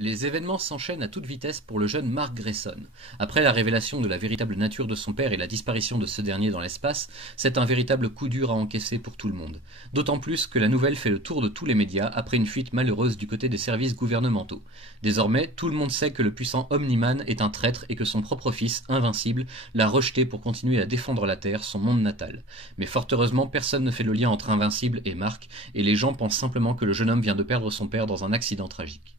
Les événements s'enchaînent à toute vitesse pour le jeune Mark Grayson. Après la révélation de la véritable nature de son père et la disparition de ce dernier dans l'espace, c'est un véritable coup dur à encaisser pour tout le monde. D'autant plus que la nouvelle fait le tour de tous les médias après une fuite malheureuse du côté des services gouvernementaux. Désormais, tout le monde sait que le puissant Omni-Man est un traître et que son propre fils, Invincible, l'a rejeté pour continuer à défendre la Terre, son monde natal. Mais fort heureusement, personne ne fait le lien entre Invincible et Mark, et les gens pensent simplement que le jeune homme vient de perdre son père dans un accident tragique.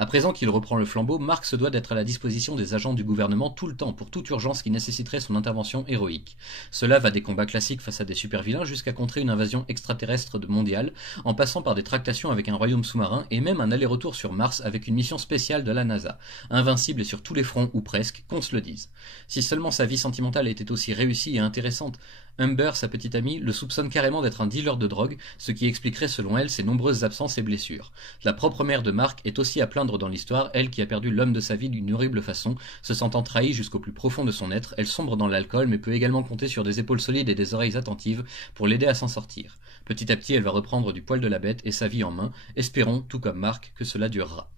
À présent qu'il reprend le flambeau, Mark se doit d'être à la disposition des agents du gouvernement tout le temps pour toute urgence qui nécessiterait son intervention héroïque. Cela va des combats classiques face à des super-vilains jusqu'à contrer une invasion extraterrestre mondiale, en passant par des tractations avec un royaume sous-marin et même un aller-retour sur Mars avec une mission spéciale de la NASA. Invincible et sur tous les fronts, ou presque, qu'on se le dise. Si seulement sa vie sentimentale était aussi réussie et intéressante, Humber, sa petite amie, le soupçonne carrément d'être un dealer de drogue, ce qui expliquerait selon elle ses nombreuses absences et blessures. La propre mère de Mark est aussi à plaindre dans l'histoire, elle qui a perdu l'homme de sa vie d'une horrible façon, se sentant trahie jusqu'au plus profond de son être, elle sombre dans l'alcool mais peut également compter sur des épaules solides et des oreilles attentives pour l'aider à s'en sortir. Petit à petit, elle va reprendre du poil de la bête et sa vie en main, espérons, tout comme Mark, que cela durera.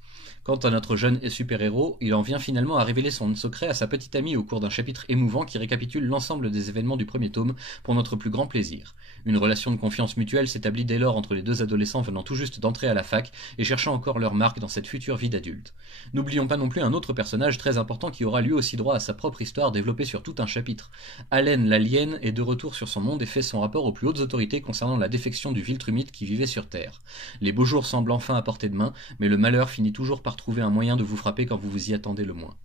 Quant à notre jeune super-héros, il en vient finalement à révéler son secret à sa petite amie au cours d'un chapitre émouvant qui récapitule l'ensemble des événements du premier tome pour notre plus grand plaisir. Une relation de confiance mutuelle s'établit dès lors entre les deux adolescents venant tout juste d'entrer à la fac et cherchant encore leur marque dans cette future vie d'adulte. N'oublions pas non plus un autre personnage très important qui aura lui aussi droit à sa propre histoire développée sur tout un chapitre. Allen l'alien est de retour sur son monde et fait son rapport aux plus hautes autorités concernant la défection du Viltrumite qui vivait sur Terre. Les beaux jours semblent enfin à portée de main, mais le malheur finit toujours par trouver un moyen de vous frapper quand vous vous y attendez le moins.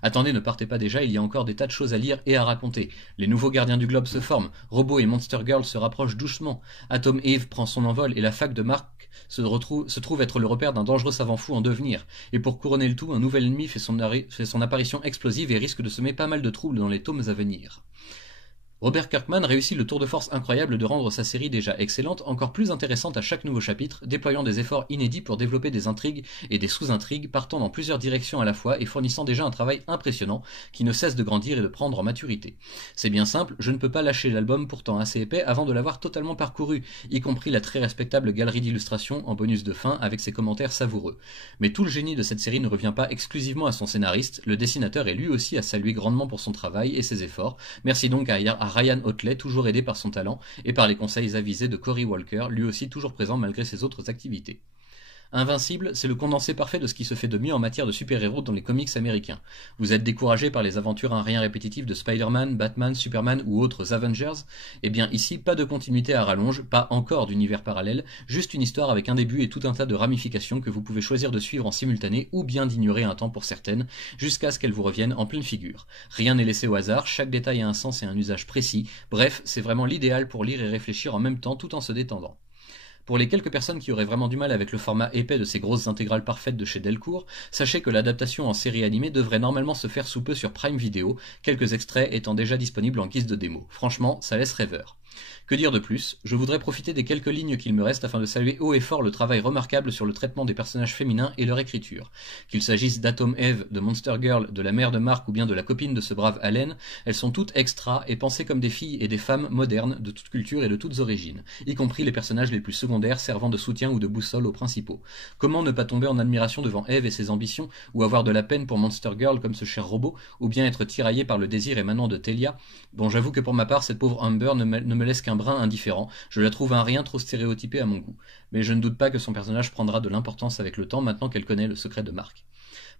Attendez, ne partez pas déjà, il y a encore des tas de choses à lire et à raconter. Les nouveaux gardiens du globe se forment, Robo et Monster Girl se rapprochent doucement, Atom Eve prend son envol et la fac de Mark se trouve être le repère d'un dangereux savant fou en devenir. Et pour couronner le tout, un nouvel ennemi fait son apparition explosive et risque de semer pas mal de troubles dans les tomes à venir. Robert Kirkman réussit le tour de force incroyable de rendre sa série déjà excellente encore plus intéressante à chaque nouveau chapitre, déployant des efforts inédits pour développer des intrigues et des sous-intrigues partant dans plusieurs directions à la fois et fournissant déjà un travail impressionnant qui ne cesse de grandir et de prendre en maturité. C'est bien simple, je ne peux pas lâcher l'album pourtant assez épais avant de l'avoir totalement parcouru, y compris la très respectable galerie d'illustrations en bonus de fin avec ses commentaires savoureux. Mais tout le génie de cette série ne revient pas exclusivement à son scénariste, le dessinateur est lui aussi à saluer grandement pour son travail et ses efforts. Merci donc à Ryan Otley, toujours aidé par son talent, et par les conseils avisés de Cory Walker, lui aussi toujours présent malgré ses autres activités. Invincible, c'est le condensé parfait de ce qui se fait de mieux en matière de super-héros dans les comics américains. Vous êtes découragé par les aventures à rien répétitives de Spider-Man, Batman, Superman ou autres Avengers? Eh bien ici, pas de continuité à rallonge, pas encore d'univers parallèle, juste une histoire avec un début et tout un tas de ramifications que vous pouvez choisir de suivre en simultané ou bien d'ignorer un temps pour certaines, jusqu'à ce qu'elles vous reviennent en pleine figure. Rien n'est laissé au hasard, chaque détail a un sens et un usage précis, bref, c'est vraiment l'idéal pour lire et réfléchir en même temps tout en se détendant. Pour les quelques personnes qui auraient vraiment du mal avec le format épais de ces grosses intégrales parfaites de chez Delcourt, sachez que l'adaptation en série animée devrait normalement se faire sous peu sur Prime Video, quelques extraits étant déjà disponibles en guise de démo. Franchement, ça laisse rêveur. Que dire de plus? Je voudrais profiter des quelques lignes qu'il me reste afin de saluer haut et fort le travail remarquable sur le traitement des personnages féminins et leur écriture. Qu'il s'agisse d'Atom Eve, de Monster Girl, de la mère de Mark ou bien de la copine de ce brave Allen, elles sont toutes extra et pensées comme des filles et des femmes modernes de toute culture et de toutes origines, y compris les personnages les plus secondaires servant de soutien ou de boussole aux principaux. Comment ne pas tomber en admiration devant Eve et ses ambitions, ou avoir de la peine pour Monster Girl comme ce cher robot, ou bien être tiraillé par le désir émanant de Telia? Bon, j'avoue que pour ma part, cette pauvre Humber ne me laisse qu'un brin indifférent, je la trouve un rien trop stéréotypé à mon goût. Mais je ne doute pas que son personnage prendra de l'importance avec le temps maintenant qu'elle connaît le secret de Mark.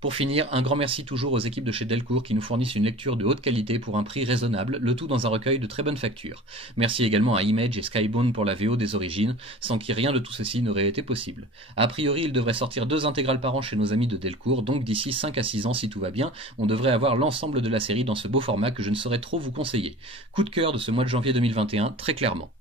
Pour finir, un grand merci toujours aux équipes de chez Delcourt qui nous fournissent une lecture de haute qualité pour un prix raisonnable, le tout dans un recueil de très bonne facture. Merci également à Image et Skybound pour la VO des origines, sans qui rien de tout ceci n'aurait été possible. A priori, il devrait sortir 2 intégrales par an chez nos amis de Delcourt, donc d'ici 5 à 6 ans si tout va bien, on devrait avoir l'ensemble de la série dans ce beau format que je ne saurais trop vous conseiller. Coup de cœur de ce mois de janvier 2021, très clairement.